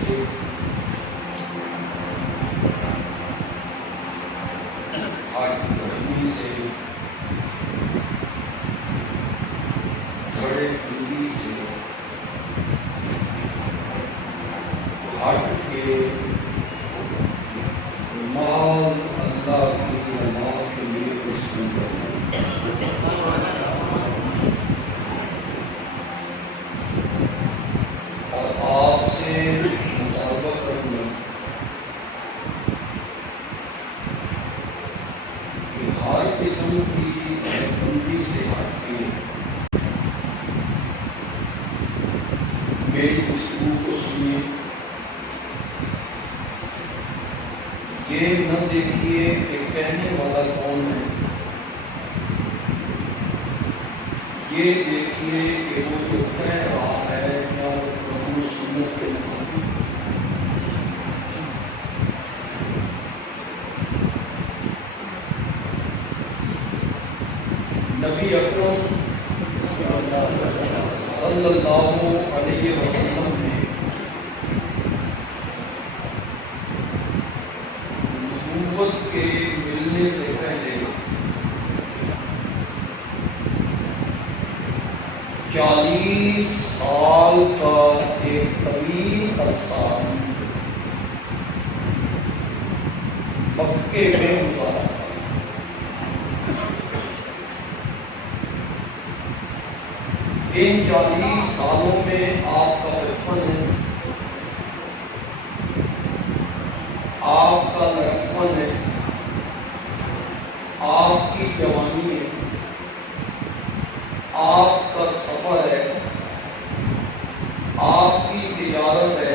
سے آج گرمی سے بڑے ٹھنڈی سے ہٹ کے نماز اللہ کی رضا کے لیے کچھ کرنا اور آپ سے مطالبہ کرنا کہ ہر قسم کی بندی سے ہٹ کے میری گفتگو کو سنیے. یہ نہ دیکھیے کہ کہنے والا کون ہے، یہ دیکھیے کہ وہ جو کہہ رہا ہے کیا وہ قرآن و سنت کے مطابق. نبی اکرم صلی اللہ علیہ وسلم نے نبوت کے ملنے سے پہلے 40 سال کا ایک طویل عرصہ مکے میں گزارا. ان 40 سالوں میں آپ کا بچپن ہے، آپ کا لڑکپن ہے، آپ کی جوانی ہے، آپ کا سفر ہے، آپ کی تجارت ہے،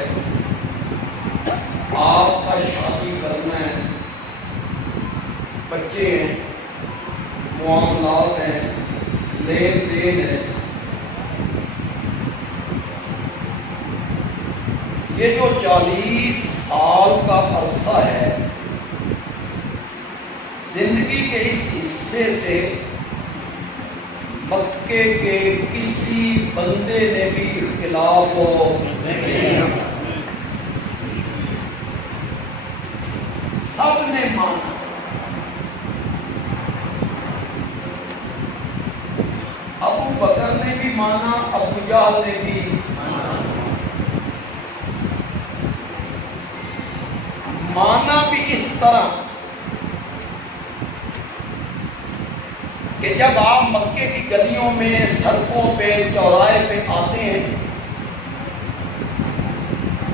آپ کا شادی کرنا ہے، بچے ہیں، معاملات ہیں، لین دین ہے. یہ جو 40 سال کا عرصہ ہے، زندگی کے اس حصے سے مکے کے کسی بندے نے بھی اختلاف نہیں. سب نے مانا. ابو بکر نے بھی مانا، ابو جہل نے بھی مانا بھی اس طرح کہ جب آپ مکے کی گلیوں میں، سڑکوں پہ، چوراہے پہ آتے ہیں،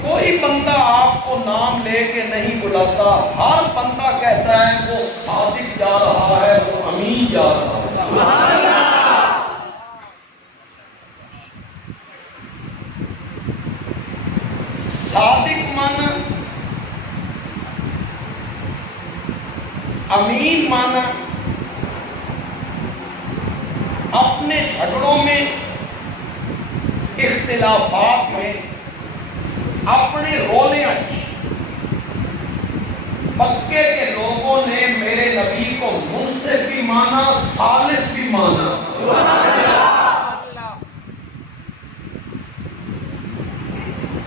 کوئی بندہ آپ کو نام لے کے نہیں بلاتا. ہر بندہ کہتا ہے وہ صادق جا رہا ہے، وہ امین جا رہا ہے. سبحان اللہ. صادق مانا، امین مانا. اپنے جھگڑوں میں، اختلافات میں، اپنے رونے مکے کے لوگوں نے میرے نبی کو منصف بھی مانا، ثالث بھی مانا.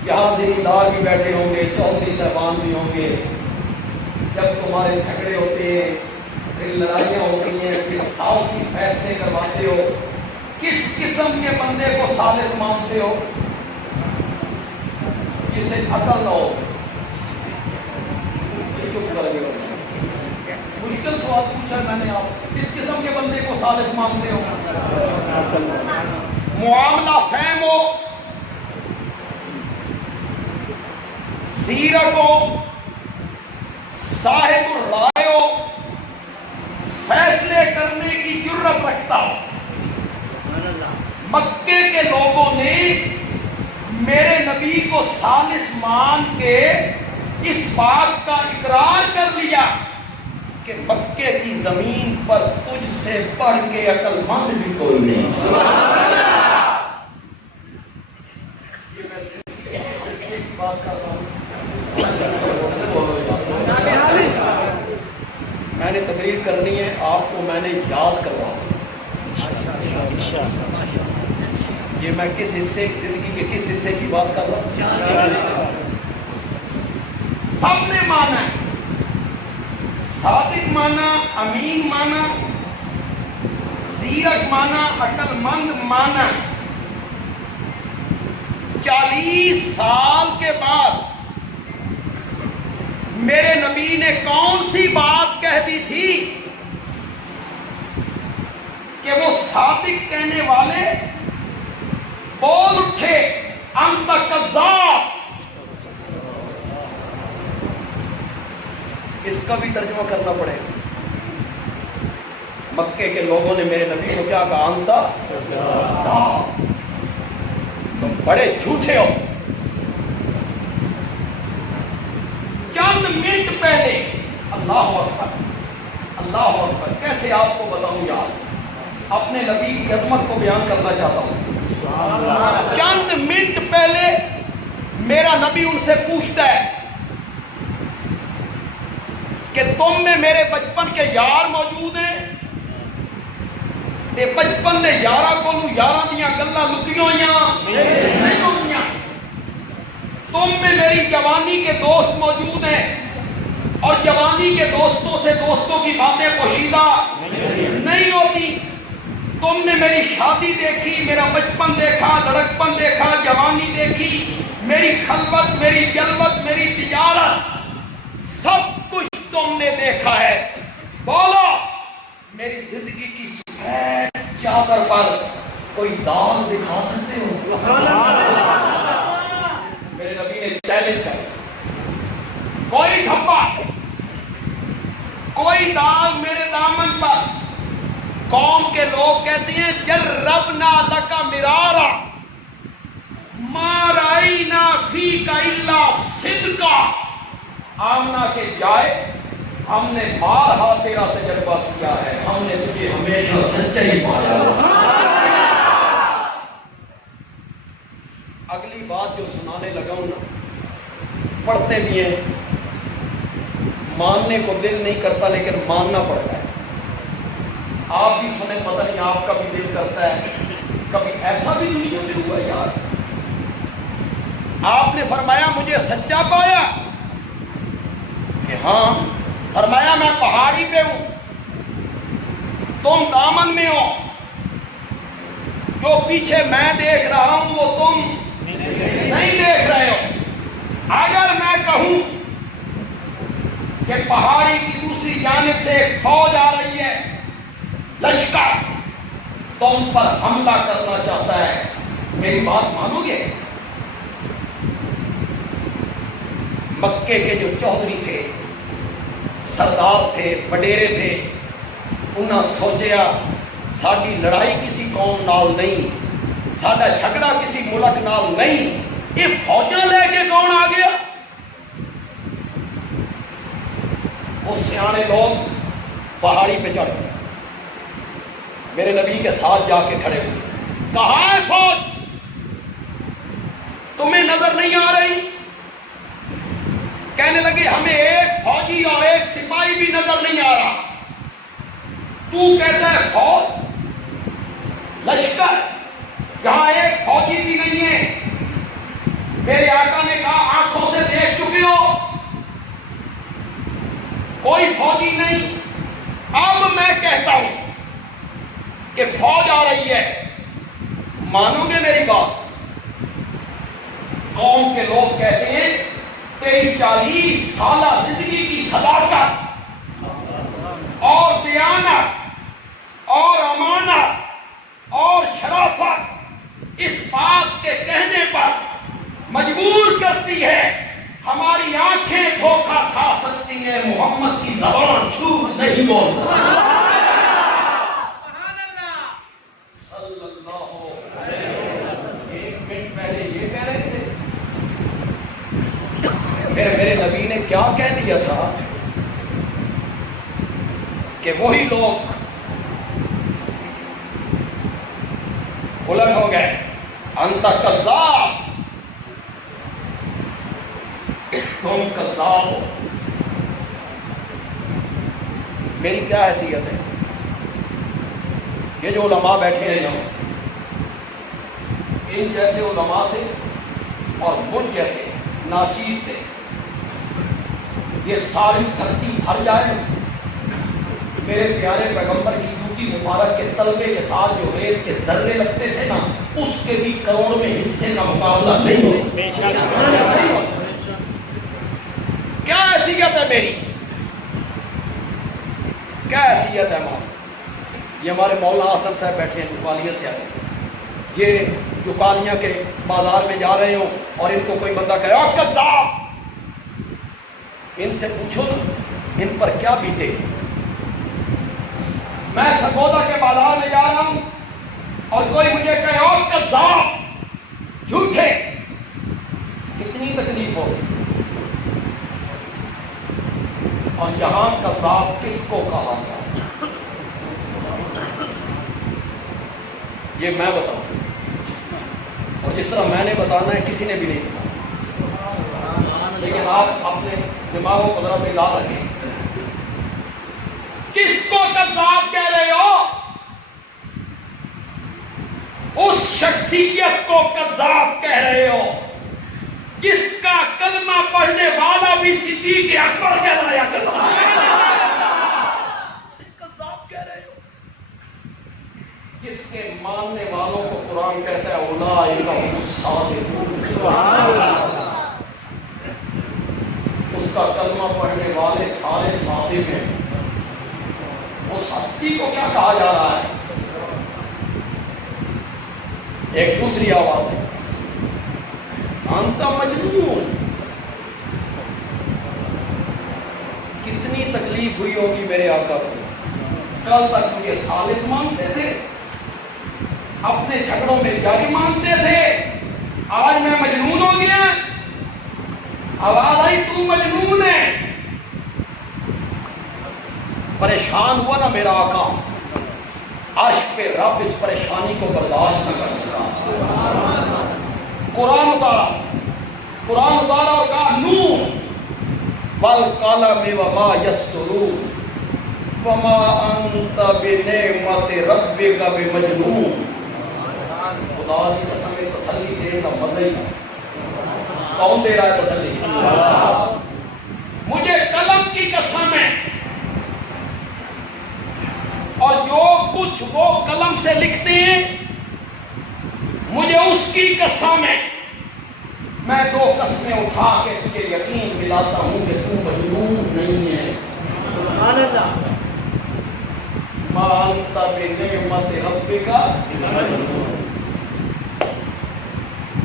یہاں زمیندار بھی بیٹھے ہوں گے، چودھری صاحبان بھی ہوں گے. جب تمہارے جھگڑے ہوتے ہیں، پھر لڑائیاں ہوتی ہیں، پھر ثالثی فیصلے کرواتے ہو، کس قسم کے بندے کو ثالث مانتے ہو؟ جسے عقل نہ ہو. مشکل سوال پوچھا میں نے آپ سے، کس قسم کے بندے کو ثالث مانتے ہو؟ معاملہ فہم ہو، سیرت ہو، صاحب الرائے ہو، فیصلے کرنے کی جرت رکھتا ہو. مکے کے لوگوں نے میرے نبی کو ثالث مان کے اس بات کا اقرار کر لیا کہ مکے کی زمین پر تجھ سے بڑھ کے عقل مند بھی کوئی نہیں. میں نے تقریر کرنی ہے، آپ کو میں نے یاد کرواؤں. یہ میں کس حصے زندگی کے کس حصے کی بات کر رہا ہوں؟ مانا امین مانا زیرک مانا عقل مند مانا 40 سال کے بعد میرے نبی نے کون سی بات کہہ دی تھی کہ وہ صادق کہنے والے بول اٹھے انت کذاب. اس کا بھی ترجمہ کرنا پڑے گا. مکے کے لوگوں نے میرے نبی کو کیا کہا؟ انت کذاب، تم بڑے جھوٹے ہو. چند منٹ پہلے اللہ اکبر اللہ اکبر، کیسے آپ کو بتاؤں یار، اپنے نبی کی عظمت کو بیان کرنا چاہتا ہوں. چند منٹ پہلے میرا نبی ان سے پوچھتا ہے کہ تم میں میرے بچپن کے یار موجود ہیں تے بچپن دے یارہ کو یارہ دیاں گلاں لکیاں ہوئیاں نہیں ہوئیاں. تم میں میری جوانی کے دوست موجود ہیں اور جوانی کے دوستوں سے دوستوں کی باتیں پوشیدہ نہیں ہوتی. تم نے میری شادی دیکھی، میرا بچپن دیکھا، لڑکپن دیکھا، جوانی دیکھی، میری خلوت، میری جلوت، میری تجارت، سب کچھ تم نے دیکھا ہے. بولو میری زندگی کی سفید چادر پر کوئی داغ دکھا سکتے ہو؟ میرے نبی نے چیلنج کر، کوئی دھبا، کوئی داغ میرے دامن پر. قوم کے لوگ کہتے ہیں جربنا لکا مرارا ما رائینا فیک الا صدقا. آمنہ کے جائے ہم نے بارہا تیرا تجربہ کیا ہے، ہم نے تجھے ہمیشہ سچائی پایا. اگلی بات جو سنانے لگا ہوں نا، پڑھتے بھی ہیں، ماننے کو دل نہیں کرتا لیکن ماننا پڑتا ہے. آپ بھی سنیں، پتہ نہیں آپ کا بھی دل کرتا ہے. کبھی ایسا بھی دنیا میں ہوا یار، آپ نے فرمایا مجھے سچا پایا کہ ہاں. فرمایا میں پہاڑی پہ ہوں، تم دامن میں ہو، جو پیچھے میں دیکھ رہا ہوں وہ تم نہیں دیکھ رہے ہو. اگر میں کہوں کہ پہاڑی کی دوسری جانب سے ایک فوج آ رہی ہے، لشکر تم پر حملہ کرنا چاہتا ہے، میری بات مانو گے؟ مکے کے جو چودھری تھے، سردار تھے، وڈیرے تھے، انہاں سوچیا ساڈی لڑائی کسی قوم نال نہیں، ساڈا جھگڑا کسی ملک نال نہیں، یہ فوجاں لے کے کون آ گیا؟ وہ سیانے لوگ پہاڑی پہ چڑھ گئے، میرے نبی کے ساتھ جا کے کھڑے ہوئے. کہاں ہے فوج؟ تمہیں نظر نہیں آ رہی؟ کہنے لگے ہمیں ایک فوجی اور ایک سپاہی بھی نظر نہیں آ رہا. تو کہتا ہے فوج، لشکر، جہاں ایک فوجی بھی نہیں ہے. میرے آقا نے کہا آنکھوں سے دیکھ چکے ہو، کوئی فوجی نہیں. اب میں کہتا ہوں کہ فوج آ رہی ہے، مانو گے میری بات؟ قوم کے لوگ کہتے ہیں تیری 40 سالہ زندگی کی صداقت اور دیانت اور امانت اور شرافت اس بات کے کہنے پر مجبور کرتی ہے. ہماری آنکھیں دھوکہ کھا سکتی ہیں، محمد کی زبان جھوٹ نہیں بول سکتی. میرے نبی نے کیا کہہ دیا تھا کہ وہی لوگ الٹ ہو گئے. انت کذاب، تم کذاب ہو. میری کیا حیثیت ہے؟ یہ جو علماء بیٹھے ہیں یہاں، ان جیسے علماء سے اور مجھ جیسے ناچیز سے یہ ساری دھرتی بھر جائے میرے پیارے پیغمبر کی ڈیوٹی مبارک کے طلبے کے ساتھ جو ریت کے ذرے لگتے تھے نا، اس کے بھی کروڑ میں حصے کا مقابلہ نہیں ہو سکتا۔ کیا حیثیت ہے میری، کیا حیثیت ہے ہماری؟ یہ ہمارے مولانا حسن صاحب بیٹھے ہیں، جوکالیہ سے آئے، یہ جوکالیہ کے بازار میں جا رہے ہوں اور ان کو کوئی بندہ کہے او قذاب، ان سے پوچھو نا ان پر کیا بیتے۔ میں سرگودا کے بازار میں جا رہا ہوں اور کوئی مجھے کہے او قذاب، جھوٹے، کتنی تکلیف ہوگی۔ اور یہاں قذاب کس کو کہا جائے، یہ میں بتاؤں، اور جس طرح میں نے بتانا ہے کسی نے بھی نہیں بتانا، لیکن آپ اپنے دماغ و قدرت پہ یاد رکھیں کس کو قذاب کہہ رہے ہو؟ اس شخصیت کو قذاب کہہ رہے ہو جس کا کلمہ پڑھنے والا بھی صدیق اکبر کہلایا کرتا ہے، قذاب کہہ رہے ہو۔ جس کے ماننے والوں کو قرآن کہتا ہے اولئک هم الصادقون، سبحان اللہ، اس کا کلمہ پڑھنے والے سارے صادق ہیں۔ اس ہستی کو کیا کہا جا رہا ہے؟ ایک دوسری آواز ہے انت مجنون۔ کتنی تکلیف ہوئی ہوگی میرے آقا کو، کل تک مجھے ثالث مانتے تھے، اپنے جھگڑوں میں جاری مانتے تھے، آج میں مجنون ہو گیا، آواز آئی تو مجنون ہے۔ پریشان ہوا نا میرا آقا، عرش پہ رب اس پریشانی کو برداشت نہ کر سکا، قرآن اتارا اور کہا نون والقلم وما یسطرون وما انت بنعمت ربک بمجنون۔ خدا کی قسم ہے، تسلی دینے کا مزہ ہی کون دے رہا ہے تسلی؟ مجھے قلم کی قسم ہے، اور جو کچھ وہ قلم سے لکھتے ہیں مجھے اس کی قسم ہے، میں دو قسمیں اٹھا کے تجھے یقین دلاتا ہوں کہ تو مجنون نہیں ہے۔ سبحان اللہ، ما انت بنعمت ربک بمجنون۔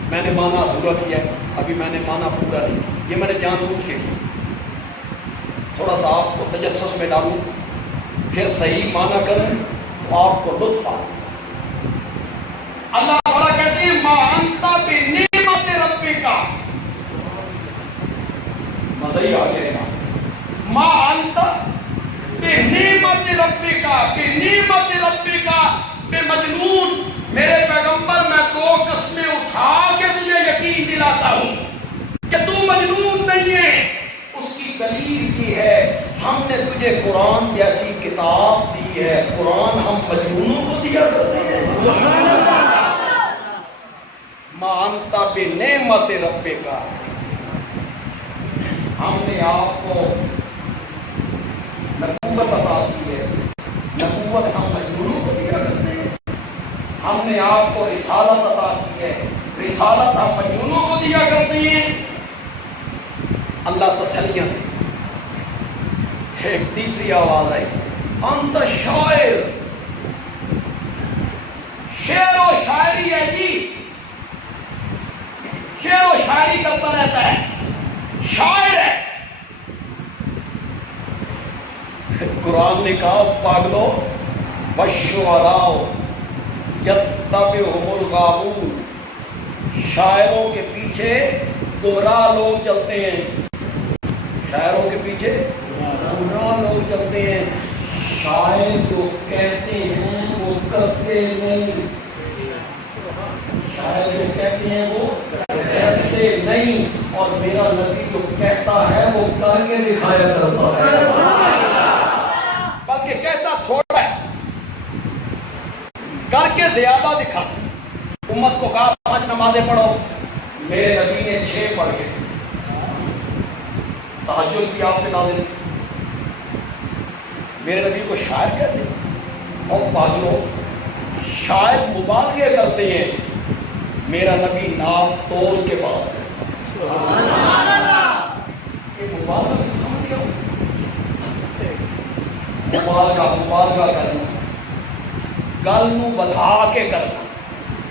میں نے مانا پورا کیا، ابھی میں نے مانا پورا نہیں، یہ میں نے جان بوجھ کے کیا، تھوڑا سا آپ کو تجسس میں ڈالوں، پھر صحیح مانا کریں تو آپ کو لطف آئے۔ اللہ تعالیٰ کہتے ہیں ما انت بنعمت ربک، مزہ ہی آ گیا گا، ما انت بنعمت ربک، بنعمت ربک بمجنون۔ میرے پیغمبر میں دو قسمیں اٹھا کے تجھے یقین دلاتا ہوں کہ تو مجنون نہیں ہے۔ اس کی دلیل یہ ہے ہم نے تجھے قرآن جیسی کتاب دی ہے، قرآن ہم مجنونوں کو دیا کرتے ہیں۔ ما انت بنعمت ربک، ہم نے آپ کو نبوت عطا کی ہے، نبوت ہم مجنونوں کو دیا کرتے ہیں۔ ہم نے آپ کو رسالت عطا کی ہے، رسالت ہم مجنونوں کو دیا کرتے ہیں۔ اللہ تسلیاں دے۔ ایک تیسری آواز آئی انت شاعر، شعر و شاعری ہے جی، شعر و شاعری کرتا رہتا ہے، شاعر ہے۔ قرآن نے کہا پاگلو والشعراء یتبعہم الغاوون، شاعروں کے پیچھے گمراہ لوگ چلتے ہیں، شاعروں کے پیچھے گمراہ لوگ چلتے ہیں۔ شاعر جو کہتے ہیں وہ کرتے نہیں، شاعر جو کہتے ہیں وہ کرتے نہیں، اور میرا نبی جو کہتا ہے وہ کر کے دکھایا کرتا ہے، بلکہ کہتا تھوڑا ہے، کر کے زیادہ دکھا۔ امت کو کہا 5 نمازیں پڑھو، میرے نبی نے 6 پڑھ کے، تہجد بھی آپ نے نازل کی، میرے نبی کو شاعر کہتے ہیں؟ اور پاگلوں، شاعر مبالغے کرتے ہیں، میرا نبی ناپ تول کے بات کرتا ہے۔ یہ مبالغہ نہیں سمجھ گیا؟ مبالغہ کرنا، گل نو بڑھا کے کرنا،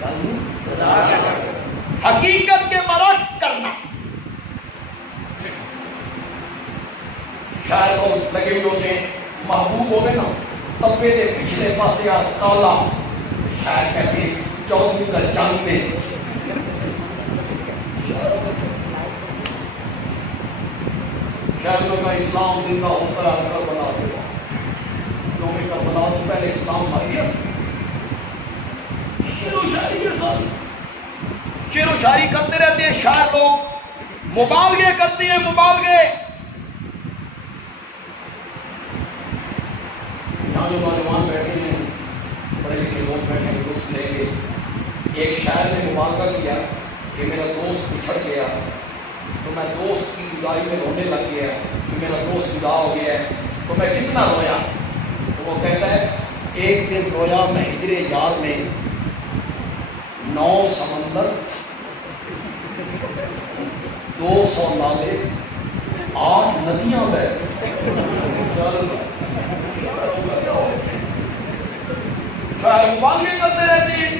گل نو بڑھا کے کرنا، حقیقت کے برعکس کرنا۔ شاعر لوگ لگے ہوئے ہوتے ہیں، محبوب ہو گئے نا، تبے دے پچھلے پاسے آ کالا، شاعر کہتے ہیں چودھری کا جنگ دے۔ شاعر لوگ کا اسلام زندہ ہوتا ہے کربلا دے، کیونکہ کربلا تو پہلے اسلام مر گیا۔ شعر و شاعری کے ساتھ شعر و شاعری کرتے رہتے ہیں شاعر لوگ، مبالغے کرتے ہیں، مبالغے۔ یہاں جو نوجوان بیٹھے ہیں، پڑھے لکھے لوگ بیٹھے ہیں، دوست لے کے، ایک شاعر نے مبالغہ کیا کہ میرا دوست بچھڑ گیا تو میں دوست کی جدائی میں رونے لگ گیا کہ میرا دوست جدا ہو گیا ہے تو میں کتنا رویا۔ تو وہ کہتا ہے ایک دن رویا میں ہجر یار میں، 9 سمندر 200 نالے 8 ندیاں بہ شاعر مبالغے کرتے رہتے ہیں،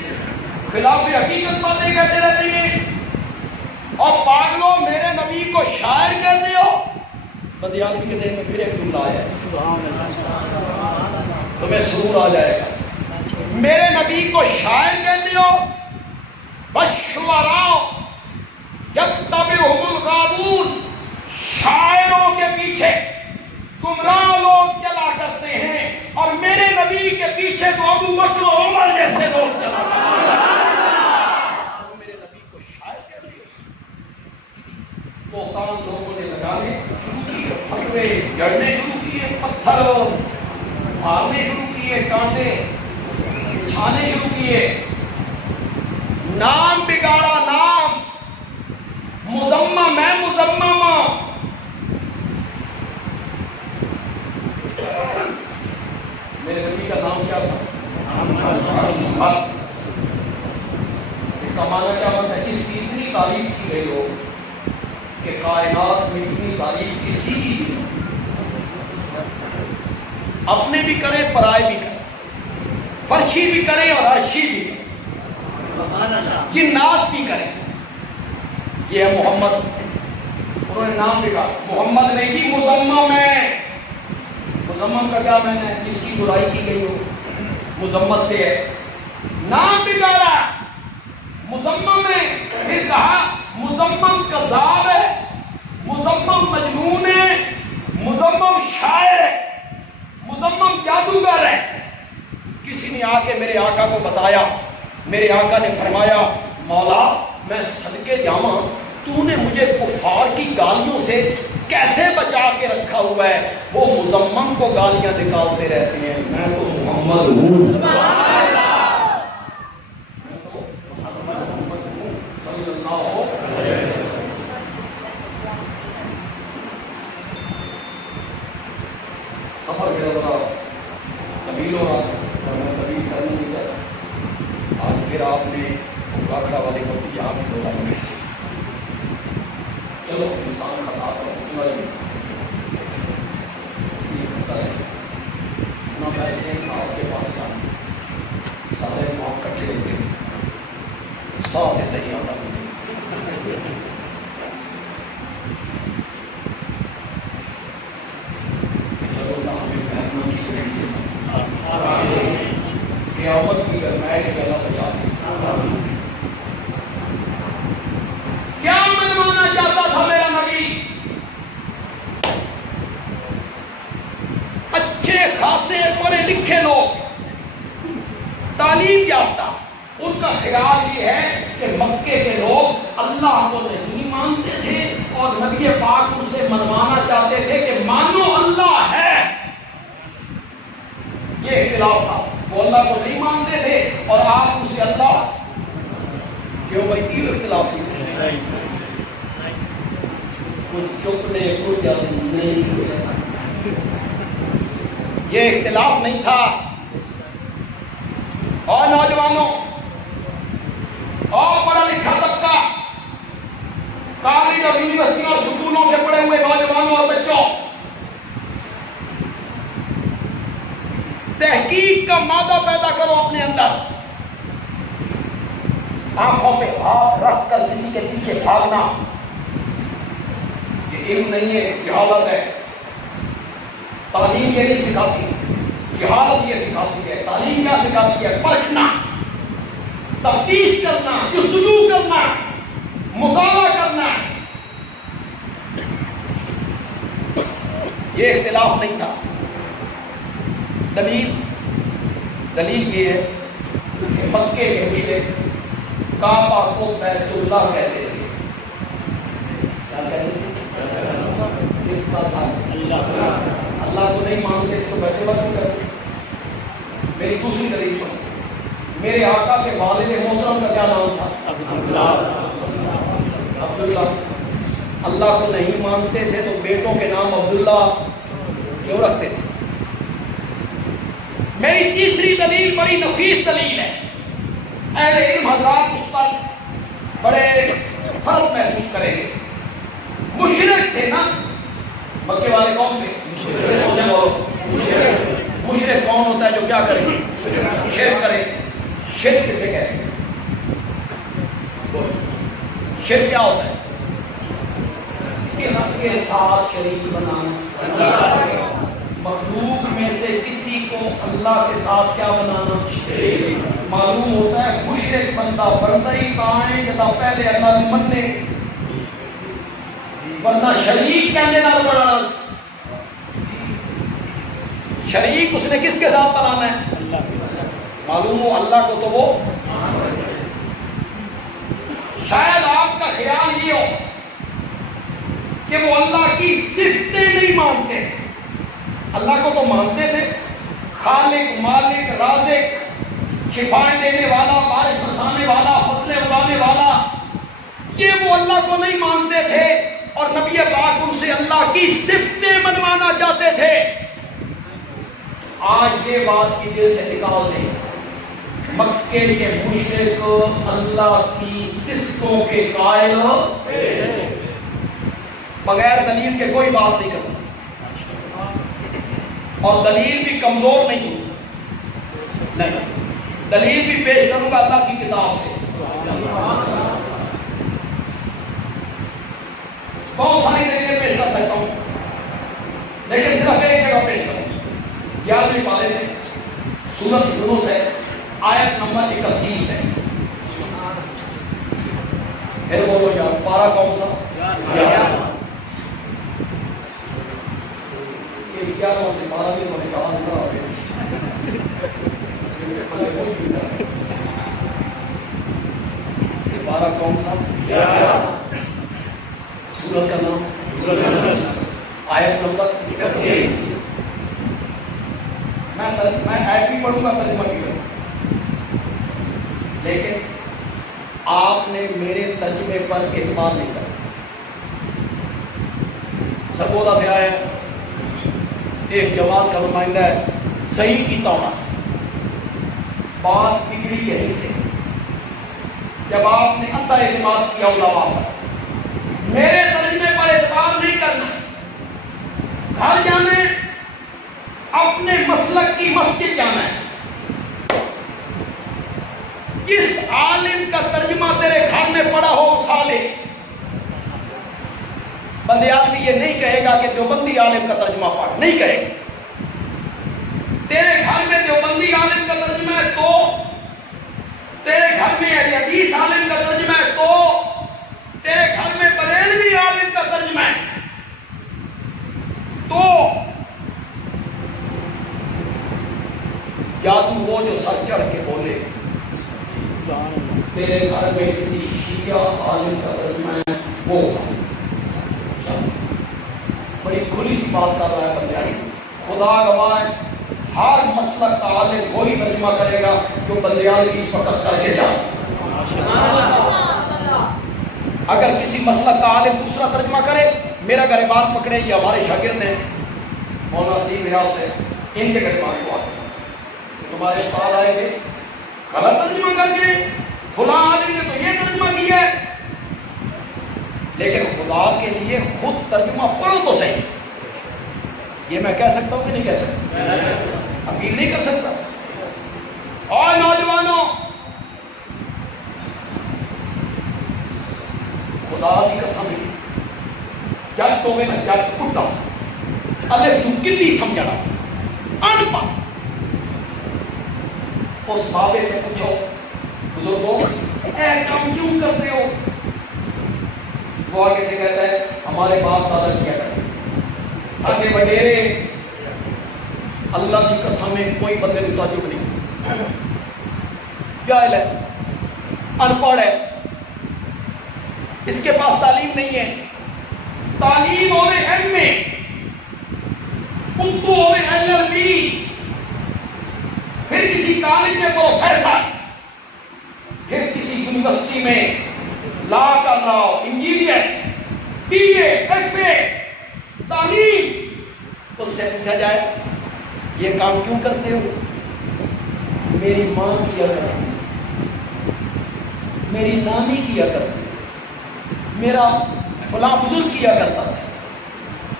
خلاف حقیقت باتیں کہتے رہتے ہیں، اور پاگلوں میرے نبی کو شاعر کہتے ہو۔ بدیالوی کے ذہن میں پھر ایک جملہ آیا ہے، تمہیں سرور آ جائے گا۔ میرے نبی کو شاعر کہتے ہو، والشعراء یتبعهم الغاوون، شاعروں کے پیچھے گمراہ لوگ چلا کرتے ہیں، اور میرے نبی کے پیچھے تو ابو بکر و عمر جیسے لوگ چلا کرتے ہیں۔ میرے نبی کو شاعر کہتے ہیں، بہتان لوگوں نے لگانے شروع کیے، فتوے جڑنے شروع کیے، پتھر مارنے شروع کیے، کانٹے چھانے شروع کیے، نام بگاڑا، نام مذمم ہے، مذمم۔ میرے نبی کا نام کیا تھا؟ اس کا معنی کیا ہوتا ہے؟ اس کی اتنی تعریف کی گئی ہو کہ کائنات میں اتنی تعریف کسی کی بھی نہیں، اپنے بھی کرے پرائے بھی کرے، فرشی بھی کرے اور عرشی بھی کرے، یہ نعت بھی کرے۔ یہ ہے محمد، انہوں نے نام لکھا محمد نہیں جی، مذمم ہے۔ مذمم کا کیا میں نے جس کی برائی کی گئی ہو، مذمت سے ہے، نام بگاڑا، مذمم ہے۔ پھر کہا مذمم کذاب ہے، مذمم مجنون ہے، مذمم شاعر ہے، مذمم جادوگر ہے۔ کسی نے آ کے میرے آقا کو بتایا، میرے آقا نے فرمایا مولا میں صدقے جاواں، تو نے مجھے کفار کی گالیوں سے کیسے بچا کے رکھا ہوا ہے؟ وہ مذمم کو گالیاں نکالتے رہتے ہیں، میں تو محمد ہوں، صلی اللہ علیہ وسلم۔ سفر میرا ذرا طویل ہو رہا ہے اور میں طویل کرنے نہیں چاہتا۔ آج پھر آپ نے باکڑا والے کو یہاں بھی بتائی ہے، چلو انسان خطا تو ہونا ہی ہوتا ہے، نہ پیسے آپ کے پاس جانا، سارے وہاں کٹھے ہو گئے، ساتھ صحیح آتا مجھے۔ چلو نہ ہمیں مہربان کی وجہ سے قیامت کی گرمائش سے اللہ بچا دے۔ کیا منوانا چاہتا تھا میرا نبی؟ اچھے خاصے پڑھے لکھے لوگ، تعلیم یافتہ، ان کا خیال یہ ہے کہ مکے کے لوگ اللہ کو نہیں مانتے تھے اور نبی پاک ان سے منوانا چاہتے تھے کہ مانو اللہ ہے۔ یہ اختلاف تھا، وہ اللہ کو نہیں مانتے تھے اور آپ اسے اللہ کیوں بھائی کیوں اختلاف سی؟ کچھ چپ نے کچھ نہیں، یہ اختلاف نہیں تھا. اور نوجوانوں اور پڑھا لکھا طبقہ، کالج اور یونیورسٹیوں اور سکولوں کے پڑھے ہوئے نوجوانوں اور بچوں، تحقیق کا مادہ پیدا کرو اپنے اندر. آنکھوں پہ ہاتھ رکھ کر کسی کے پیچھے بھاگنا یہ علم نہیں ہے، جہالت ہے. تعلیم یہ نہیں سکھاتی، جہالت یہ سکھاتی ہے. تعلیم کیا سکھاتی ہے؟ پرکھنا، تفتیش کرنا، جستجو کرنا، مطالعہ کرنا. یہ اختلاف نہیں تھا. دلیل یہ ہے کہ مکے کے مشرک کعبہ کو بیت اللہ کہتے تھے. کیا کہتے تھے؟ اس کا تھا اللہ کو نہیں مانتے تھے تو بیت اللہ کیوں کہتے. میری دوسری دلیل سنو. میرے آقا کے والد محترم کا کیا نام تھا؟ عبداللہ. اللہ کو نہیں مانتے تھے تو بیٹوں کے نام عبداللہ کیوں رکھتے تھے؟ میری تیسری دلیل بڑی نفیس دلیل ہے. اہل علم حضرات اس پر بڑے فرق محسوس کریں گے. مشرک تھے نا مکے والے. کون تھے؟ مشرک کون ہوتا ہے جو کیا کرے؟ شرک کرے. شرک کسے کہتے ہیں؟ شرک کیا ہوتا ہے؟ کس کے ساتھ شریک بنانا. مخلوق میں سے کسی کو اللہ کے ساتھ کیا بنانا؟ معلوم ہوتا ہے مشرک بندہ بنتا ہی کہاں ہے کہ پہلے اللہ بھی مننے ورنہ شریک کہنے نہ بڑا. شریک اس نے کس کے ساتھ بنانا ہے؟ معلوم ہو اللہ کو تو وہ. شاید آپ کا خیال یہ ہو کہ وہ اللہ کی صفتیں نہیں مانتے. اللہ کو تو مانتے تھے، خالق، مالک، رازق، شفائیں دینے والا، بارش برسانے والا، فصلیں اگانے والا. یہ وہ اللہ کو نہیں مانتے تھے اور نبی پاک ان سے اللہ کی صفتیں منوانا چاہتے تھے. آج یہ بات کی دل سے نکال دیں. مکے کے مشرک اللہ کی صفتوں کے قائل بغیر دلیل کے کوئی بات نہیں کرتا اور دلیل بھی کمزور نہیں. دلیل بھی پیش کروں گا اللہ کی کتاب سے. بہت ساری دلیلیں پیش کر سکتا ہوں لیکن صرف ایک جگہ پیش کروں. 11ویں پارے سے سورۃ یونس ہے، آیت نمبر 31 ہے. پھر بولو یار پارہ کون سا؟ 11 سے 12 بھی ہونے کا سے 12 کون سا؟ سورت کا نام آیت نمبر 31. میں آیت بھی پڑھوں گا ترجمہ بھی کروں لیکن آپ نے میرے ترجمے پر اعتبار نہیں کرا. سرگودا سے آیا ایک جماعت کا نمائندہ ہے صحیح کی توبہ سے. بات بگڑی یہیں سے جب آپ نے اندھا اعتماد کیا علماء پر. میرے ترجمے پر اعتبار نہیں کرنا. گھر جانا ہے اپنے مسلک کی مسجد جانا ہے. جس عالم کا ترجمہ تیرے گھر میں پڑا ہو اٹھا لے. بندے آدمی یہ نہیں کہے گا کہ دیوبندی عالم کا ترجمہ پڑھ، نہیں کہے گا. تیرے گھر میں دیوبندی عالم کا ترجمہ ہے تو، تیرے گھر میں اہل حدیث عالم کا ترجمہ ہے تو، تیرے گھر میں بریلوی عالم کا ترجمہ ہے تو یا تو وہ جو سر چڑھ کے بولے تیرے گھر میں کسی شیعہ عالم کا ترجمہ ہے وہ. بڑی کھلی سی بات کر رہا ہے بندیالی. خدا گواہ ہر مسلک کا عالم وہی ترجمہ کرے گا جو بندیالی اس وقت کر کے جائے. اگر کسی مسلک کا عالم دوسرا ترجمہ کرے، میرا گریبان پکڑے یہ ہمارے شاگرد ہیں مولانا سی میراث سے ان کے ترجمہ کو آتے ہیں. تمہارے استاد آئے تھے غلط ترجمہ کر کے فلاں عالم نے تو یہ ترجمہ کیا ہے، لیکن خدا کے لیے خود ترجمہ پڑھو تو صحیح. یہ میں کہہ سکتا ہوں کہ نہیں کہہ سکتا؟ اپیل نہیں کر سکتا. اور نوجوانوں، خدا کی قسم ہے جب تو میں جب اٹھا الف تو کلی سمجھنا ان پڑھ. اس بابے سے پوچھو بزرگوں اے کام کیوں کرتے ہو؟ وہ آگے سے کہتا ہے ہمارے باپ دادا کیا کرتے آگے وڈیرے. اللہ کی قسم میں کوئی بندے کو تعجب نہیں، جاہل ہے، ان پڑھ ہے، اس کے پاس تعلیم نہیں ہے. تعلیم ہوئے ایم اے، اردو ہوئے LLB، پھر کسی کالج میں پروفیسر، پھر کسی یونیورسٹی میں لا کر رہا ہو، انجینئر، BA FA تعلیم. اس سے پوچھا جائے یہ کام کیوں کرتے ہو؟ میری ماں کیا کرتی، میری نانی کیا کرتی، میرا فلاں بزرگ کیا کرتا تھا.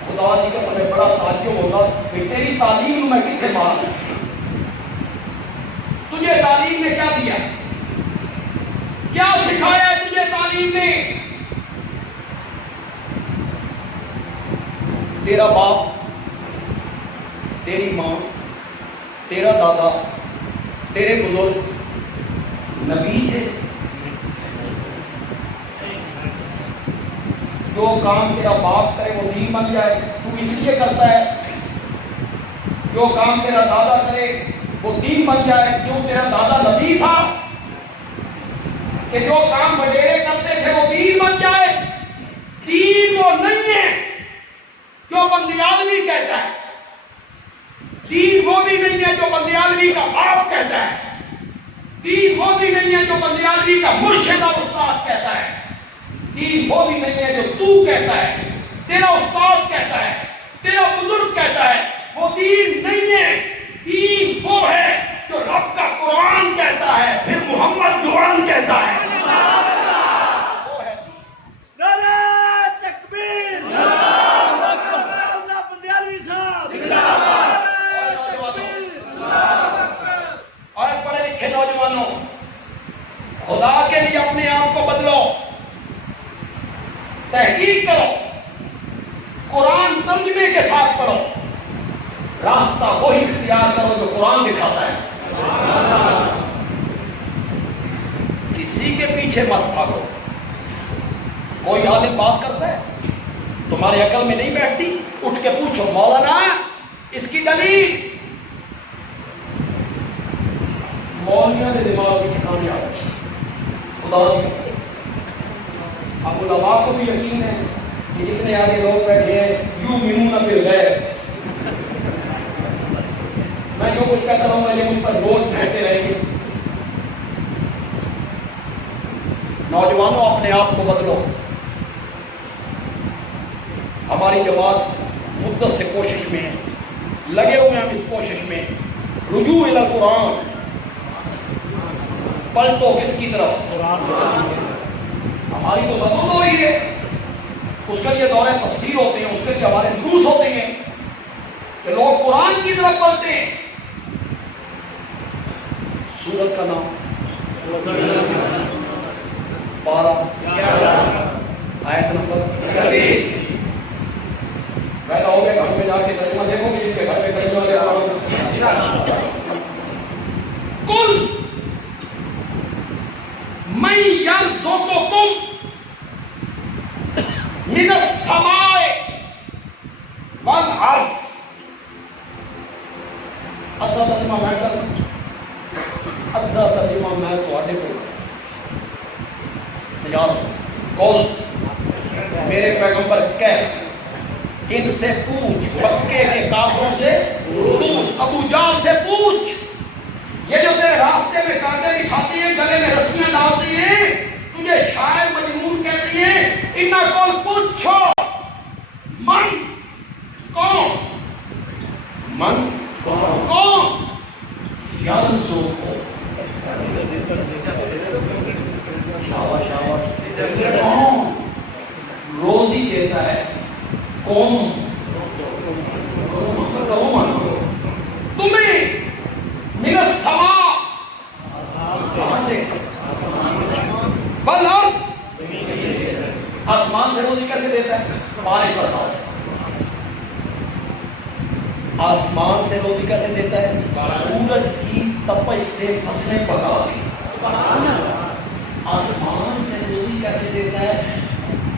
خدا کی قسم ہے بڑا تعجب ہوگا کہ تیری تعلیم میں کتنے مار تجھے تعلیم نے کیا دیا، کیا سکھایا ہے تجھے تعلیم نے؟ تیرا باپ، تیری ماں، تیرا دادا، تیرے بزرگ نبی تھے. جو کام تیرا باپ کرے وہ دین بن جائے، تو اس لیے کرتا ہے. جو کام تیرا دادا کرے وہ دین بن جائے، کیوں تیرا دادا نبی تھا کہ جو کام وڈیرے کرتے تھے وہ دین بن جائے. دین وہ نہیں ہے جو بندیالوی کہتا ہے، دین وہ بھی نہیں ہے جو بندیالوی کا باپ کہتا ہے، دین وہ بھی نہیں ہے جو بندیالوی کا مرشد اور استاد کہتا ہے، دین وہ بھی نہیں ہے جو تو کہتا ہے، تیرا استاد کہتا ہے، تیرا بزرگ کہتا ہے. وہ دین نہیں ہے. دین وہ ہے جو رب کا قرآن کہتا ہے، پھر محمد جوان کہتا ہے. وہ ہے نعرہ تکبیر، اللہ اکبر، اللہ بندیالوی صاحب، اور پڑھے لکھے نوجوانوں، خدا کے لیے اپنے آپ کو بدلو، تحقیق کرو، قرآن ترجمے کے ساتھ پڑھو، راستہ وہی اختیار کرو جو قرآن دکھاتا ہے. کسی کے پیچھے مت بھاگو. کوئی عالم بات کرتا ہے تمہاری عقل میں نہیں بیٹھتی، اٹھ کے پوچھو مولانا اس کی دلیل. مولویوں نے دماغ کی ٹھکانے آ رہی خدا کی قسم. اب علماء کو بھی یقین ہے کہ جتنے آگے لوگ بیٹھے ہیں یوں منون بالغیب، میں جو کچھ کہتا ہوں میں ان پر روز بیٹھتے رہیں گے. نوجوانوں اپنے آپ کو بدلو. ہماری جماعت مدت سے کوشش میں ہے، لگے ہوئے ہم اس کوشش میں. رجوع الی القرآن، پلٹو کس کی طرف؟ ہماری تو بدل ہو رہی ہے. اس کے لیے دورے تفسیر ہوتے ہیں، اس کے لیے ہمارے دروس ہوتے ہیں کہ لوگ قرآن کی طرف پڑھتے ہیں. سورت کا نام 12 آیت نمبر 31. پیدا ہو گئے گھر میں جا کے ترجمہ دیکھو گے جن کے گھر میں ترجمہ دے رہا ہوں. کل من یرزقکم من السماء والارض. ادھا ترجمہ میں کروں، ادھا ترجمہ میں تھوڑے کو یار. کل میرے پیغمبر کہہ ان سے پوچھ، مکے کے کافروں سے پوچھ، ابو جہل سے پوچھ، یہ جو تیرے راستے میں کانٹے بچھاتی ہیں، گلے میں رسیاں ڈالتی ہیں، تجھے شاعر مجنون کہتی ہیں، انہاں کو پوچھو من کون، من کون تمہیں من السماء بالارض آسمان سے روزی کیسے دیتا ہے؟ بارش برساؤ. آسمان سے روزی کیسے دیتا ہے؟ سورج کی تپش سے فصلیں پکا دی. آسمان سے روزی کیسے دیتا ہے؟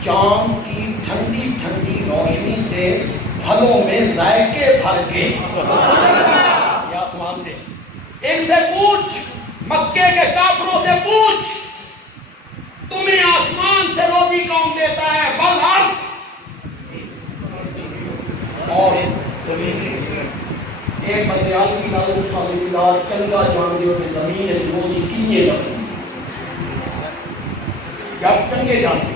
چاند کی ٹھنڈی ٹھنڈی روشنی سے پھلوں میں ذائقے بھر کے. یہ آسمان سے. ان سے پوچھ، مکے کے کافروں سے پوچھ، تمہیں آسمان سے روزی کون دیتا ہے؟ بالارض، اور ایک بندے عالم کی نازل صاحب چنگا جان دیو کہ زمین روزی کیے لگی. جب چنگے جانتے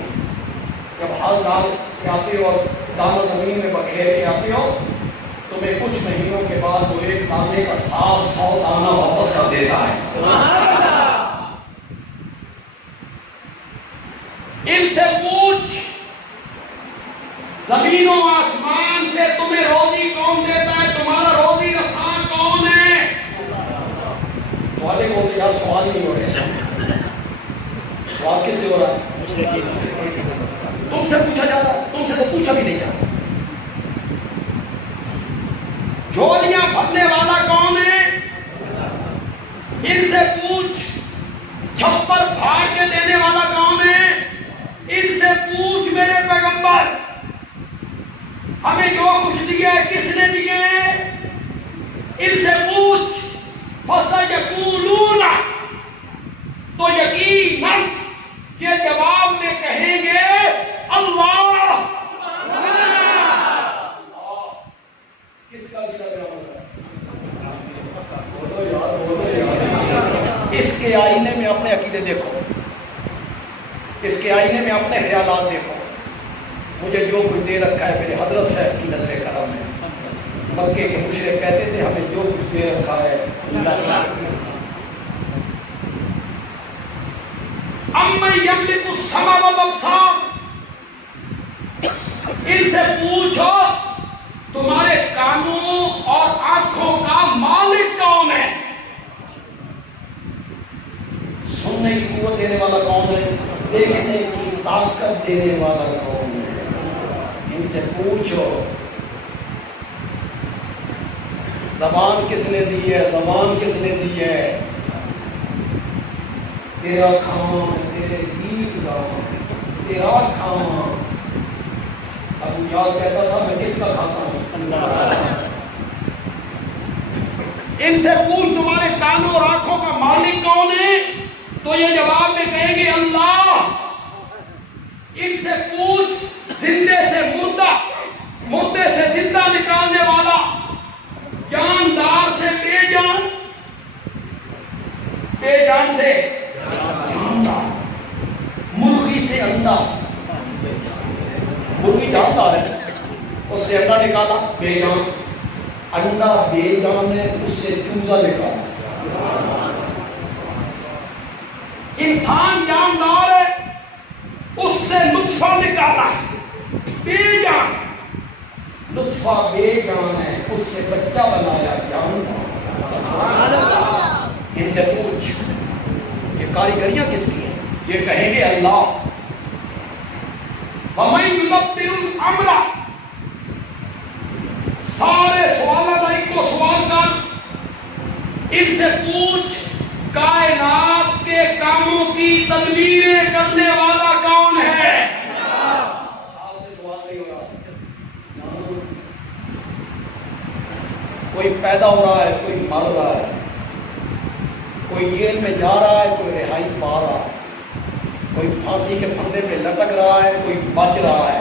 جب حال ڈال کے آتے ہو اور دانا زمین میں بکھیر کے آتے ہو، تمہیں کچھ مہینوں کے بعد وہ ایک دانے کا 700 دانہ واپس کر دیتا ہے. ان سے پوچھ، زمین و آسمان سے تمہیں روزی کون دیتا ہے؟ تمہارا روزی رساں کون ہے؟ تمہارے کو یار سوال نہیں ہو رہے. سوال کس سے ہو رہا ہے؟ تم سے پوچھا جاتا ہے، تم سے تو پوچھا بھی نہیں جاتا. جھولیاں بھرنے والا کون ہے؟ ان سے پوچھ. چھپر پھاڑ کے دینے والا کون ہے؟ ان سے پوچھ میرے پیغمبر. ہمیں جو کچھ دیا ہے کس نے دیے؟ ان سے پوچھ. فَسَيَقُولُونَ، تو یقیناً یہ جواب میں کہیں گے اللہ. کس کا اس کے آئینے میں اپنے عقیدے دیکھو، اس کے آئینے میں اپنے خیالات دیکھو. مجھے جو کچھ دے رکھا ہے میرے حضرت صاحب کی نظر کرم ہے. مکے کے مشرک کہتے تھے ہمیں جو کچھ دے رکھا ہے اللہ. اَمَّن يَمْلِكُ السَّمْعَ وَالْأَبْصَارَ، ان سے پوچھو تمہارے کانوں اور آنکھوں کا مالک کون ہے؟ سننے کی قوت دینے والا کون ہے؟ دیکھنے کی طاقت دینے والا کون ہے؟ ان سے پوچھو. زبان کس نے دی ہے؟ زبان کس نے دی ہے؟ تیرا کھان، تیرے گیت گاؤں، تیرا کھان. ابو جہل کہتا تھا میں کس کا کھاتا ہوں؟ ان سے پوچھ تمہارے کانوں اور آنکھوں کا مالک کون ہے؟ تو یہ جواب میں کہیں گے اللہ. ان سے پوچھ زندے سے مردہ، مردے سے زندہ نکالنے والا، جاندار سے بے جان، بے جان سے جاندار، مرغی سے انڈا. مرغی جاندار ہے، اس سے انڈا نکالا بے جان. انڈا بے جان ہے، اس سے چوزا نکالا. انسان جاندار ہے، اس سے نطفہ نکالا بے جان. نطفہ بے جان ہے، اس سے بچہ بنایا جاندار. ان سے پوچھ یہ کاریگریاں کس کی ہیں؟ یہ کہیں گے اللہ. وَمَن يُدَبِّرُ الْأَمْرَ، سارے سوالات کو سوال کر. ان سے پوچھ کائنات کے کاموں کی تدبیریں کرنے والا کون ہے؟ آپ سے سوال نہیں ہو رہا. کوئی پیدا ہو رہا ہے، کوئی مر رہا ہے، کوئی جیل میں جا رہا ہے، کوئی رہائی پا رہا ہے، کوئی پھانسی کے پھندے پہ لٹک رہا ہے، کوئی بچ رہا ہے،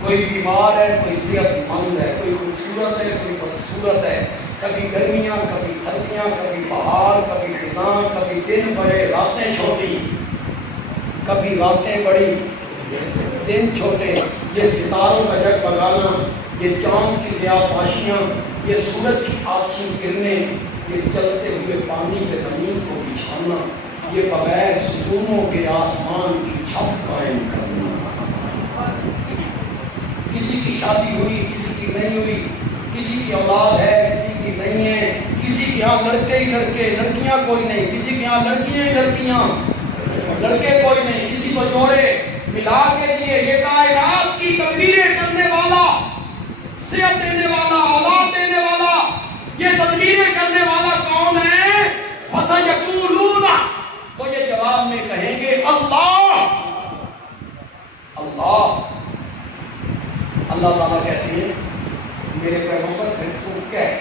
کوئی بیمار ہے، کوئی صحت مند ہے، کوئی خوبصورت ہے، کوئی بدصورت ہے. کبھی گرمیاں، کبھی سردیاں، کبھی بہار، کبھی خزاں، کبھی دن بڑے راتیں چھوٹی، کبھی راتیں بڑی دن چھوٹے. یہ ستاروں کا جگمگانا، یہ چاند کی ضیاء پاشیاں، یہ سورج کی آتشیں کرنیں، یہ چلتے ہوئے پانی کے زمین کو بچھانا، یہ بغیر ستونوں کے آسمان کی چھت قائم کرنا. کسی کی شادی ہوئی کسی کی نہیں ہوئی، کسی کی اولاد ہے کسی کی نہیں ہے، کسی کے یہاں لڑکے ہی لڑکے لڑکیاں کوئی نہیں، کسی کے یہاں لڑکیاں ہی لڑکیاں لڑکے کوئی نہیں، کسی کو جوڑے ملا کے دیے۔ یہ کائنات کی تدبیریں کرنے والا، صحت دینے والا، اولاد دینے والا، یہ تدبیریں کرنے والا کون ہے؟ فَسَيَقُولُونَ، تو یہ جواب میں کہیں گے اللہ اللہ۔ اللہ تعالیٰ کہتے ہیں میرے پیغمبر پھر تم کہہ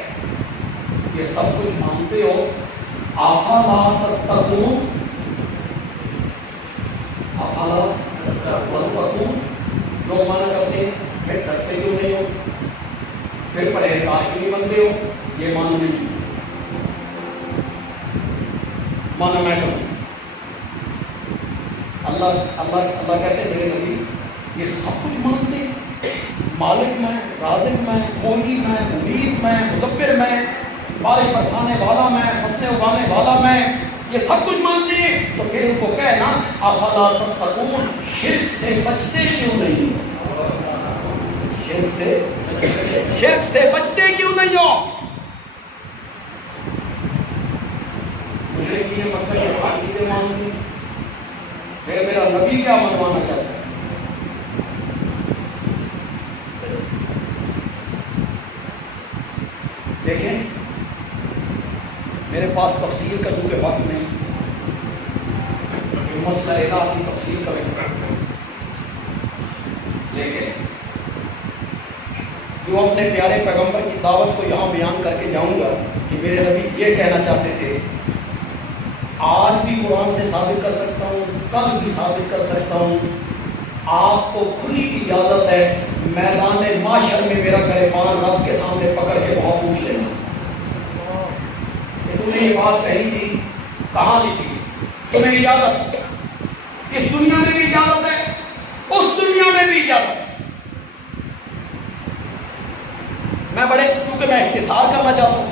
یہ سب کچھ مانتے ہو، افلا تتقون، افلا تتقون، جو مانا کرتے ہیں پھر ڈرتے کیوں نہیں ہو، پھر پرہیزگار کیوں نہیں بنتے ہو؟ یہ مانا نہیں، مانا میں کروں۔ اللہ کہتے ہیں میرے نبی یہ سب کچھ مانتے ہیں، مالک میں، رازق میں، موہی میں، ممید میں، مدبر میں، بارش برسانے والا میں، فصلیں اگانے والا میں، یہ سب کچھ مانتے ہیں، تو پھر ان کو کہنا افلا تتقون، شرک سے بچتے کیوں نہیں؟ شرک سے بچتے کیوں نہیں ہو؟ مشرکین مکہ یہ ساری چیزیں مانتے ہیں، میرا نبی کیا منوانا چاہتا ہے؟ دیکھیں میرے پاس تفسیر کا چونکہ وقت نہیں، مسئلہ الہ کی تفسیر کریں، لیکن جو اپنے پیارے پیغمبر کی دعوت کو یہاں بیان کر کے جاؤں گا کہ میرے نبی یہ کہنا چاہتے تھے، آج بھی قرآن سے ثابت کر سکتا ہوں، کل بھی ثابت کر سکتا ہوں، آپ کو کھلی اجازت ہے میدان معاشر میں میرا گریبان رب کے سامنے پکڑ کے وہاں پوچھ لینا کہ تم نے یہ بات کہی تھی، کہاں لی تھی؟ تمہیں اجازت، اس دنیا میں بھی اجازت ہے، اس دنیا میں بھی اجازت ہے۔ میں بڑے کیونکہ میں اختصار کرنا چاہتا ہوں،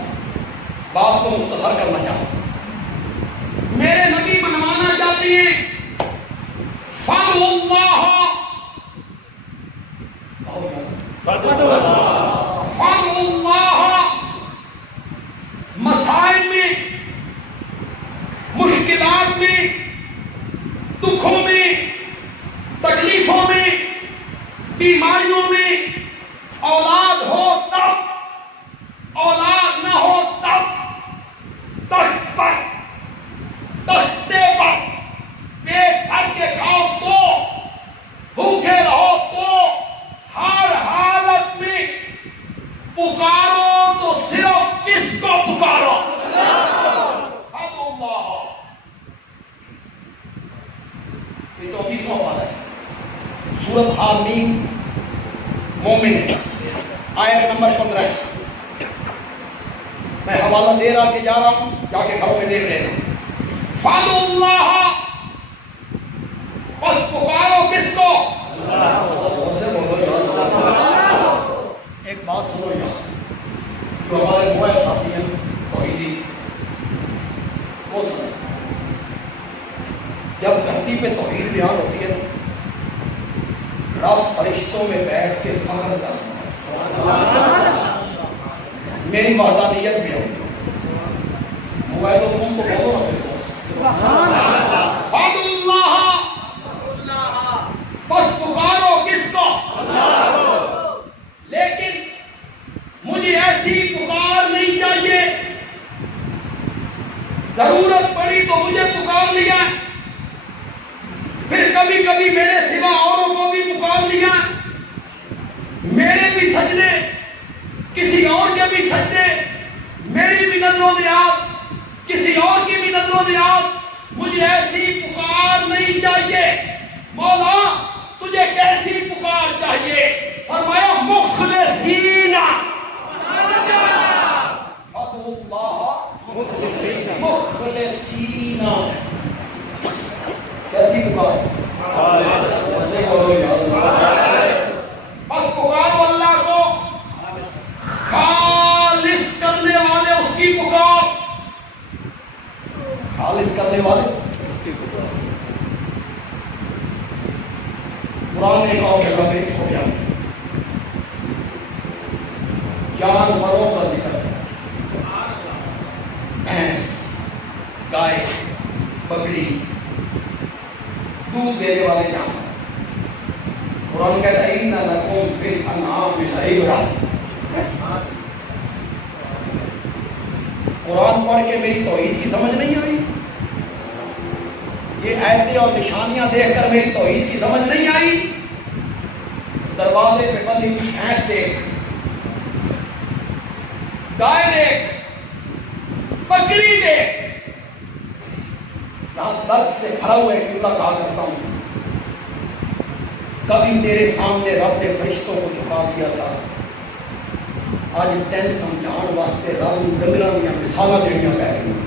بات کو مختصر کرنا چاہتا ہوں، میرے نبی منوانا چاہتے ہیں فَادْعُوا اللَّهَ، فَادْعُوا اللَّهَ، مسائل میں، مشکلات میں، دکھوں میں، تکلیفوں میں، بیماریوں میں، اولاد ہو تب، اولاد نہ ہو تب، تخت پر، تختے پر، پیٹ بھر کے کھاؤ تو، بھوکے رہو تو، ہر حالت میں پکارو تو صرف کس کو پکارو؟ اللہ۔ یہ 24واں پارہ ہے، سورۃ حامیم مومن، آیت نمبر 15 ہے۔ میں حوالہ دے رہا کہ جا رہا ہوں، جا کے گھروں میں دیکھ لینا۔ فَادْعُوا اللَّهَ، بس پکارو کس کو؟ ایک بات سنو یہاں، جو ہمارے موبائل ساتھی ہیں توحیدی، وہ سنیں، جب دھرتی پہ توحید بیان ہوتی ہے رب فرشتوں میں بیٹھ کے فخر کرتا ہے، میری وحدانیت بھی ہوگی۔ موبائل تو تم تو بولو نا، فَادْعُوا اللَّهَ، بس پکارو کس کو؟ لیکن مجھے ایسی پکار نہیں چاہیے، ضرورت پڑی تو مجھے پکار لیا، پھر کبھی کبھی میرے سوا اوروں کو بھی پکار لیا، میرے بھی سجدے، کسی اور کے بھی سجدے، میری بھی نظر و نیاز، کسی اور کی بھی نظر و نیاز، مجھے ایسی پکار نہیں چاہیے۔ مولا تجھے کیسی پکار چاہیے؟ فرمایا مخلصین، فَادْعُوا اللَّهَ مخلصین، کیسی پکار؟ بس پکارو اللہ کو، خالص کرنے والے اس کی پکار، خالص کرنے والے اس کی پکار۔ قرآن نے کہا کہ 192 جانوروں کا ذکر ہے، بھینس، گائے، بکری، دودھ دینے والے جانور۔ قرآن کہتا ہے اِنَّ لَكُمْ فِي الْأَنْعَامِ لَعِبْرَةً۔ قرآن پڑھ کے میری توحید کی سمجھ نہیں آئی، یہ آیتیں اور نشانیاں دیکھ کر میری توحید کی سمجھ نہیں آئی۔ دروازے پہ بندھی ہوئی بھینس دیکھ، گائے دیکھ، بکری دیکھ، یہاں درد سے بھرا ہوا ایک جملہ کہا کرتا ہوں، کبھی تیرے سامنے رب نے فرشتوں کو جھکا دیا تھا، آج تین سمجھان واسطے رب نے ڈنگراں دیاں مثالاں دینیاں پہ گئیں۔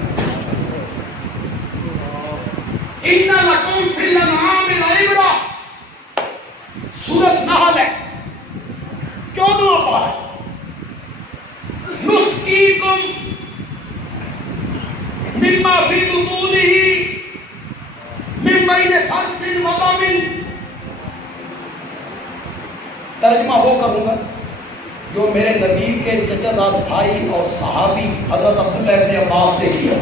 اِنَّ لَكُمْ فِي الْأَنْعَامِ لَعِبْرَةً، سورۃ نحل ہے، 14واں پارہ، نُسْقِيكُم مِّمَّا فِي بُطُونِهِ مِن بَيْنِ فَرْثٍ وَدَمٍ۔ ترجمہ وہ کروں گا جو میرے نبی کے چچا زاد بھائی اور صحابی حضرت عبداللہ ابن عباس نے کیا۔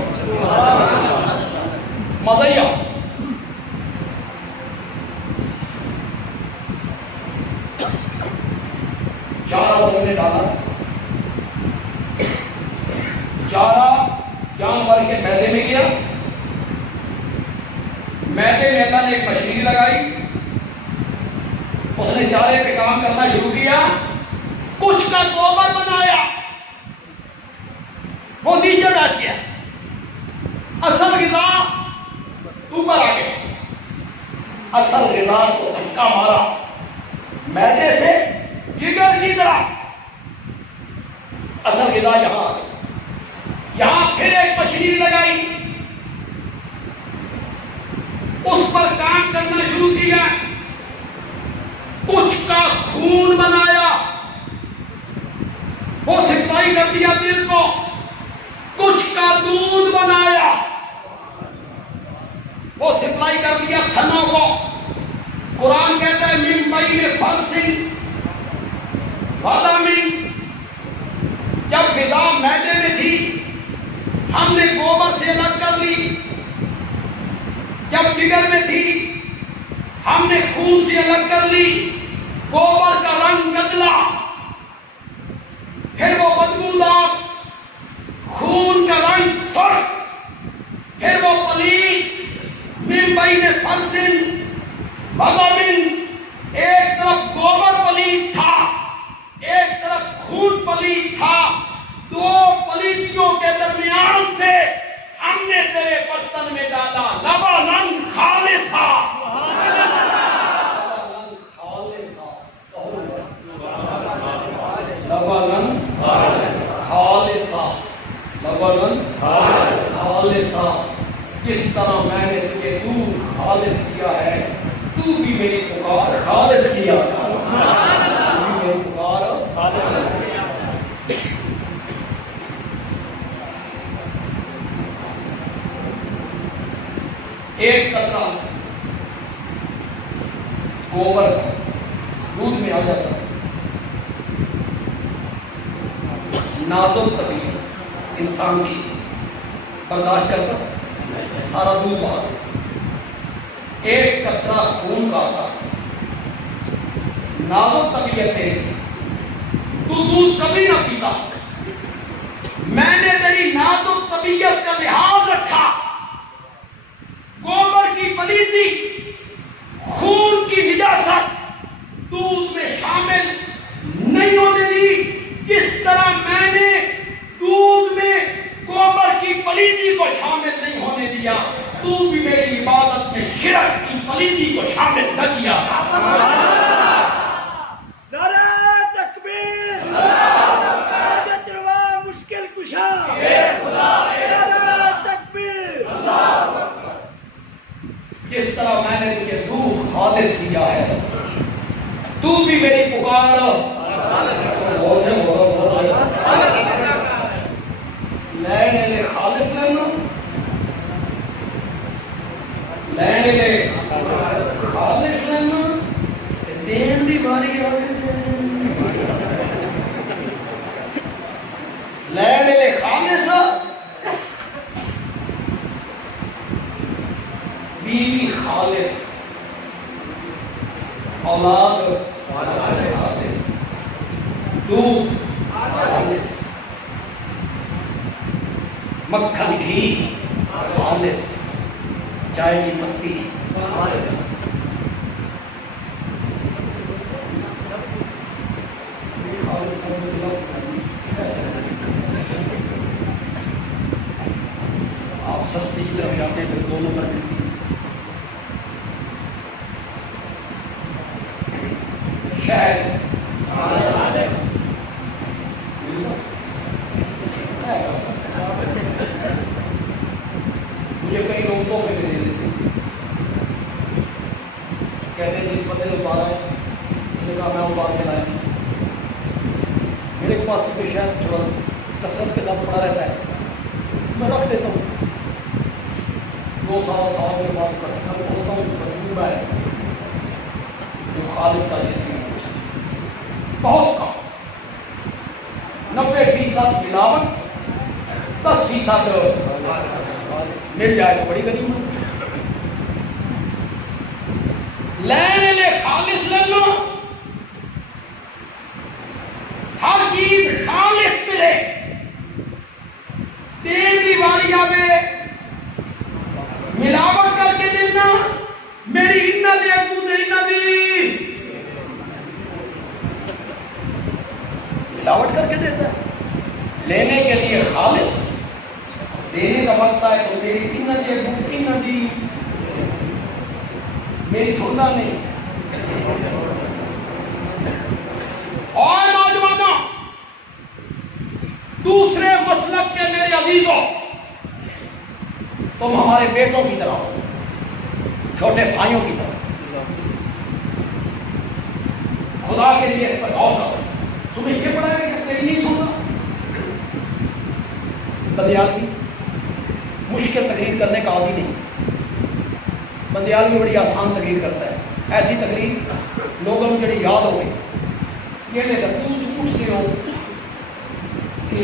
مزیہ چارہ انہوں نے ڈالا، چارہ جانور کے میدے میں گیا، میدے میں اللہ نے ایک مشین لگائی، اس نے چارے پہ کام کرنا شروع کیا، کچھ کا گوبر بنایا، وہ نیچے بیٹھ گیا، اصل غذا اوپر آ گیا، اصل غذا کو دھکا مارا میدے سے جگر کی طرف، اصل غذا یہاں آ گئی، یہاں پھر ایک مشین لگائی، اس پر کام کرنا شروع کیا، کچھ کا خون بنایا، وہ سپلائی کر دیا دل کو، کچھ کا دودھ بنایا، وہ سپلائی کر دیا تھنوں کو۔ قرآن کہتا ہے من بین فرث ودم، جب غذا میدے میں تھی ہم نے گوبر سے الگ کر لی، جب جگر میں تھی ہم نے خون سے الگ کر لی، گوبر کا رنگ بدلا، پھر وہ بدبودار، خون کا رنگ سرخ، پھر وہ پلید، من بین فرث ودم، ایک طرف گوبر پلید تھا، ایک طرف خون پلید تھا، دو پلیدیوں کے درمیان سے ہم نے تیرے برتن میں ڈالا لبناً خالصا، لبناً خالصا، لبناً خالصا، جس طرح میں نے تجھے دودھ خالص کیا ہے تو بھی میری پکار خالص کیا تھا، تو بھی میری پکار خالص کیا۔ ایک قطرہ گوبر دودھ میں آ جاتا، نازک طبیعت انسان کی برداشت کرتا، سارا دودھ بہا دے۔ ایک قطرہ خون کا تھا، نازک طبیعت ہے، تو دودھ کبھی نہ پیتا، میں نے تیری نازک طبیعت کا لحاظ رکھا، گوبر کی پلیدی، خون کی نجاست دودھ میں شامل نہیں ہونے دی، جس طرح میں نے دودھ میں گوبر کی پلیدی کو شامل نہیں ہونے دیا، تو بھی میری عبادت میں شرک کی پلیدی کو شامل نہ کیا۔ نعرہ تکبیر، حاجت روا مشکل کشا، نعرہ تکبیر۔ جس طرح میں نے تجھے دودھ خالص کیا ہے تو بھی میری پکار لینے لے خالص لینا، لینے لے خالص لینا، دین دی باری آ گئی، خالص، مکھن گھی خالص، چائے کی پتی آپ سستی کی طرف جاتے ہیں پھر 2 نمبر ملتی شاید مجھے کئی لوگ تحفے میں دے دیتے کہتے ہیں جس بندے نے اتارا ہے اس نے کہا میں اتار کے لایا میرے پاس کیونکہ شاید تھوڑا کثرت کے ساتھ پڑا رہتا ہے میں رکھ دیتا ہوں 2 سال کے بعد بولتا ہوں تجربہ ہے جو خالص کا دیتی ہے بہت کم 90% ملاوٹ 10% مل جائے تو بڑی غنیمت لینے لے خالص لے لو ہر چیز خالص ملے تیل کی واریہ میں ملاوٹ کر کے دینا میری انہ دے ابو دے انہ دی ملاوٹ کر کے دیتا ہے لینے کے لیے خالص دینے کا وقت ہے تو میری انہ دے ابو انہ دی میری سننا نہیں اور نوجوانوں دوسرے مسلک کے میرے عزیزوں تم ہمارے بیٹوں کی طرح ہو چھوٹے بھائیوں کی طرح خدا کے لیے اس پر غور کرو تمہیں یہ پڑھا ہے کہ تیری نہیں سننا بندیالوی مشکل تقریر کرنے کا عادی نہیں بندیالوی بڑی آسان تقریر کرتا ہے ایسی تقریر لوگوں کو جڑی یاد ہو گئی یہ لے کر تم پوچھتے ہو کہ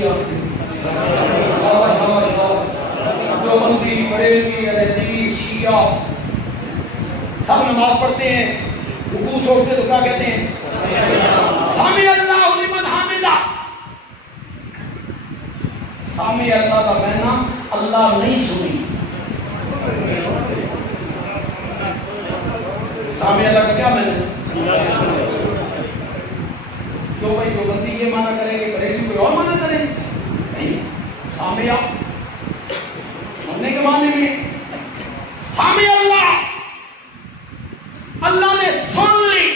جو بندی بریلوی احمدی شیعہ سب نماز پڑھتے ہیں رکوع چھوڑتے تو کیا کہتے ہیں سمع اللہ لمن حمدہ سامع اللہ کا کہنا اللہ نہیں سنی سامع اللہ کا کیا معنی جو بھائی جو بندی یہ معنی کریں گے بریلوی کوئی اور معنی کریں گے نہیں سامع سننے کے معنی میں سامع اللہ اللہ نے سن لی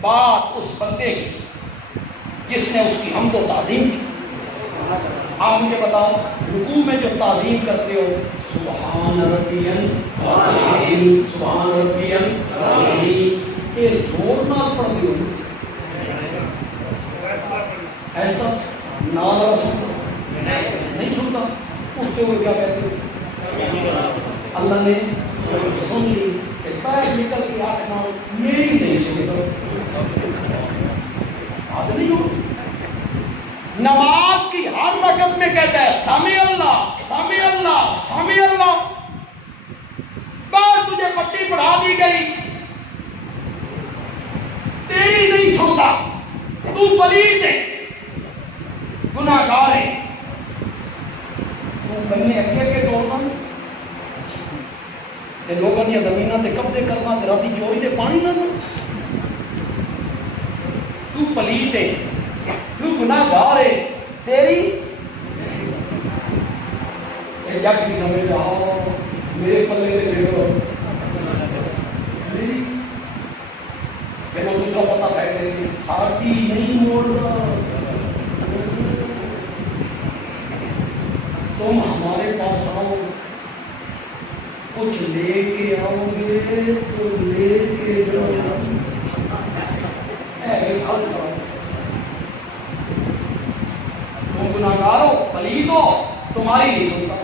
بات اس بندے کی جس نے اس کی حمد و تعظیم کی آپ مجھے بتاؤ رکوع میں جو تعظیم کرتے ہو سبحان ربی العظیم سبحان ربی العظیم یہ زور نہ پڑھتے ہو ایسا نالا سنتا نہیں سنتا اٹھتے ہوئے کیا کہتے ہو اللہ نے سن لی پیر نکل کے آنکھ مارو میری نہیں سنتا بات نہیں ہو نماز کی ہر رکعت میں کہتا ہے سامع اللہ سامع اللہ سامع اللہ بار تجھے پٹی پڑھا دی گئی تیری نہیں سنتا تو پلید ہے گناہ گار ہے تو بننے اگے کے توڑنا تے لوگوں دیا زمیناں تے قبضے کرنا تے رات چوری تے پانی نہ تو پلید ہے تو گناہ گار ہے تیری اے جب کی سمجھ آؤ میرے پلے دے دیکھو میں نے دوسرا پتہ پھینک دیں ساتھی نہیں موڑ رہا تم ہمارے پاس آؤ کچھ لے کے آؤ گے تو لے کے جاؤ تم گناہگار ہو پلید ہو تمہاری نہیں سنتا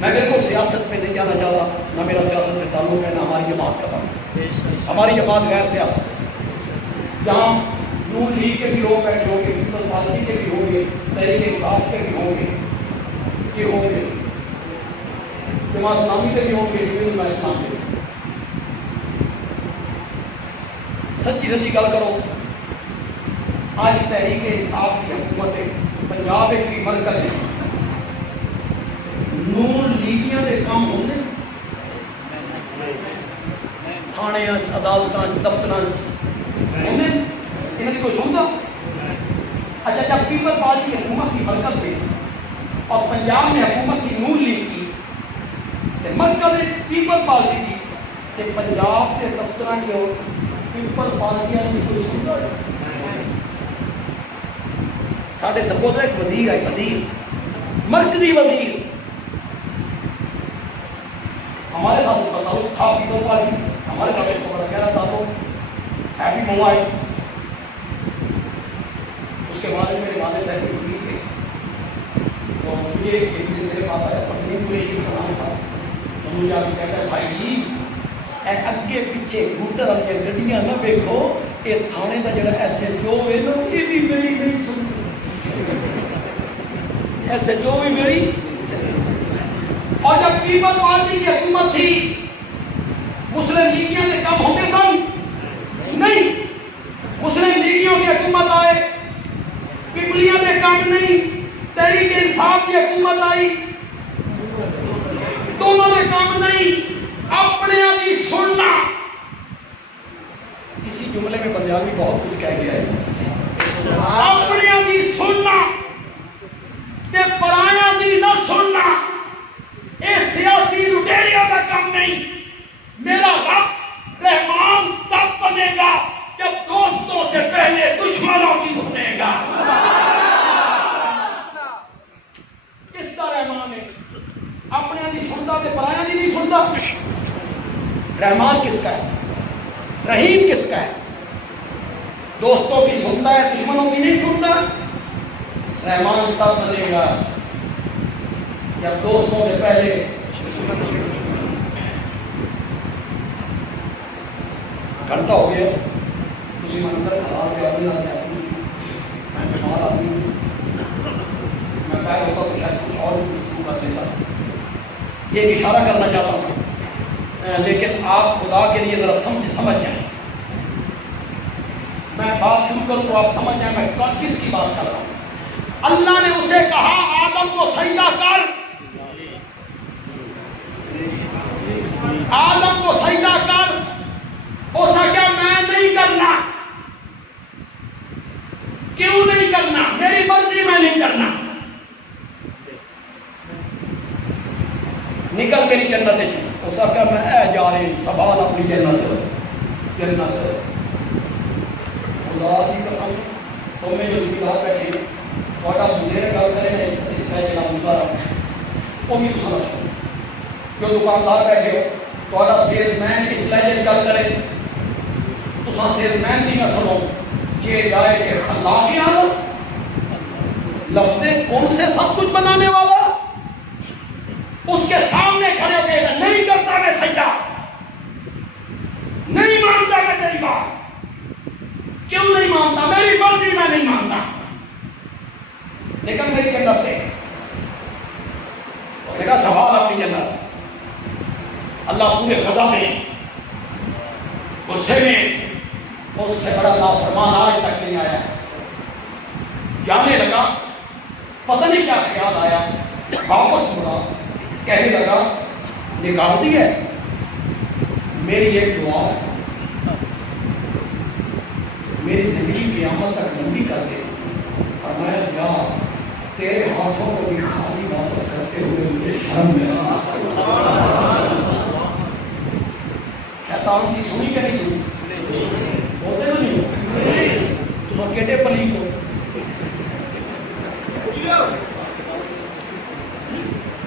میں بالکل سیاست میں نہیں جانا چاہتا نہ میرا سیاست سے تعلق ہے نہ ہماری جماعت کا تعلق ہماری جماعت غیر سیاست جہاں نون لیگ کے بھی لوگ بیٹھے ہوں گے پیپلز پارٹی کے بھی ہوں گے تحریک انصاف کے بھی ہوں گے یہ ہوں گے جماعت اسلامی کے بھی ہوں گے جماعت اسلام کے سچی سچی گل کرو آج تحریک انصاف کی حکومت پنجاب کی مرکز نون لیگیاں دے کام ہوندے تھانے عدالتاں دفتراں ہوندے انہاں دی کوئی سندا؟ اچھا جب پیپل پارٹی کی حکومت کی مرکز میں اور پنجاب میں حکومت کی نون لیگ کی مرکز پیپل پارٹی کی کہ پنجاب کے دفتراں کے پیپل پارٹیاں کی کوئی سندا؟ ساڈے سبوت ایک وزیر ہے، وزیر مرکزی وزیر ہمارے ساتھ اس کا تعلق تھا پیپل پارٹی، ہمارے ساتھ اس کو بڑا گہرا تعلق ہیپی موبائل، اس کے بعد میرے والد صاحب کی وزیر تھے تو مجھے ایک دن میرے پاس آیا، تسلیم قریشی کا نام تھا، تو مجھے آگے کہتا ہے بھائی جی اگے پیچھے موٹر والی گڈیاں نہ ویکھو، یہ تھانے کا جڑا ایس ایچ او ہے نا یہ بھی میری نہیں سنتی، ایس ایچ او بھی میری۔ اور جب پیپل پارٹی کی حکومت تھی مسلم لیگیاں کے کام ہوتے سن نہیں، مسلم لیگیوں کی حکومت آئے پیپلیاں کے کام نہیں، تحریک انصاف کی حکومت آئی دونوں نے کام نہیں، اپنے بھی سننا۔ اسی جملے میں پنجابی بہت کچھ کہہ گیا ہے، اپنے بھی سننا تے پرایا دی نہ سننا، اے سیاسی لٹیریوں کا کام نہیں۔ میرا رب رحمان تب بنے گا جب دوستوں سے پہلے دشمنوں کی سنے گا۔ کس کا رحمان ہے؟ اپنے دی سنتا تے پرایا دی نہیں سنتا۔ رحمان کس کا ہے؟ رحیم کس کا ہے؟ دوستوں کی سنتا ہے دشمنوں کی نہیں سنتا۔ رحمان تب بنے گا جب دوستوں سے پہلے گھنٹہ ہو گیا تسی میں اندر کھلا کے آدمی نہ چاہتی میں بیمار آدمی ہوں، میں پیر ہوتا تو شاید کچھ اور بھی گفتگو کر دیتا، یہ اشارہ کرنا چاہتا ہوں لیکن آپ خدا کے لیے ذرا سمجھ جائیں، میں بات شروع کروں تو آپ سمجھ جائیں میں کس کی بات کر رہا ہوں۔ اللہ نے اسے کہا آدم کو سجدہ کر، آدم کو سجدہ کر، ہو سکے میں نہیں کرنا۔ کیوں نہیں کرنا؟ میری مرضی میں نہیں کرنا، نکل میری جنت ہے، ہو سکے میں اے جا رہی سوال اپنی جنت خدا کی قسم تو میں جو بات بیٹھے تھوڑا مزیر گل کریں اس کا جناب گزارا وہ بھی سمجھ جو دکاندار بیٹھے ہو تھوڑا سیل مین اس لہجے گل کرے تو سیل مین بھی نہ سنو یہ جائے کہ خلاق کی حالت لفظ کون سے سب کچھ بنانے والا اس کے سامنے کھڑے ہو کے نہیں کرتا میں سجدہ، نہیں مانتا میں تیری بات۔ کیوں نہیں مانتا؟ میری مرضی میں نہیں مانتا، لیکن میری جنت سے دیکھا سوال اپنی جنت اللہ پورے غضب میں غصے میں اس سے بڑا نافرمان آج تک نہیں آیا، جانے لگا پتہ نہیں کیا خیال آیا، واپس مڑا کہنے لگا نکالتی ہے میری ایک دعا ہے میری زندگی کی قیامت تک لمبی کر دے، فرمایا جا تیرے ہاتھوں کو بھی خالی واپس کرتے ہوئے مجھے شرم محسوس شیطان کی سنی کہ نہیں سنی؟ بولتے تو نہیں تو سب کیٹے پلیت ہو،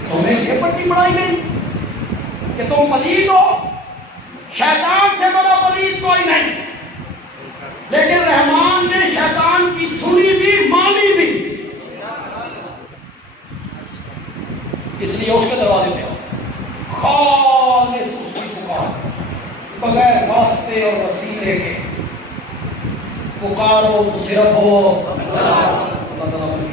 تمہیں یہ پٹی بڑھائی گئی کہ تم پلیت ہو، شیطان سے بڑا پلیت کوئی نہیں، لیکن رحمان نے شیطان کی سنی بھی مانی بھی، اس لیے اس کے دروازے پہ خالص اس کی پکار بغیر واسطے اور وسیلے کے پکارو تو صرف ہو اللہ تعالیٰ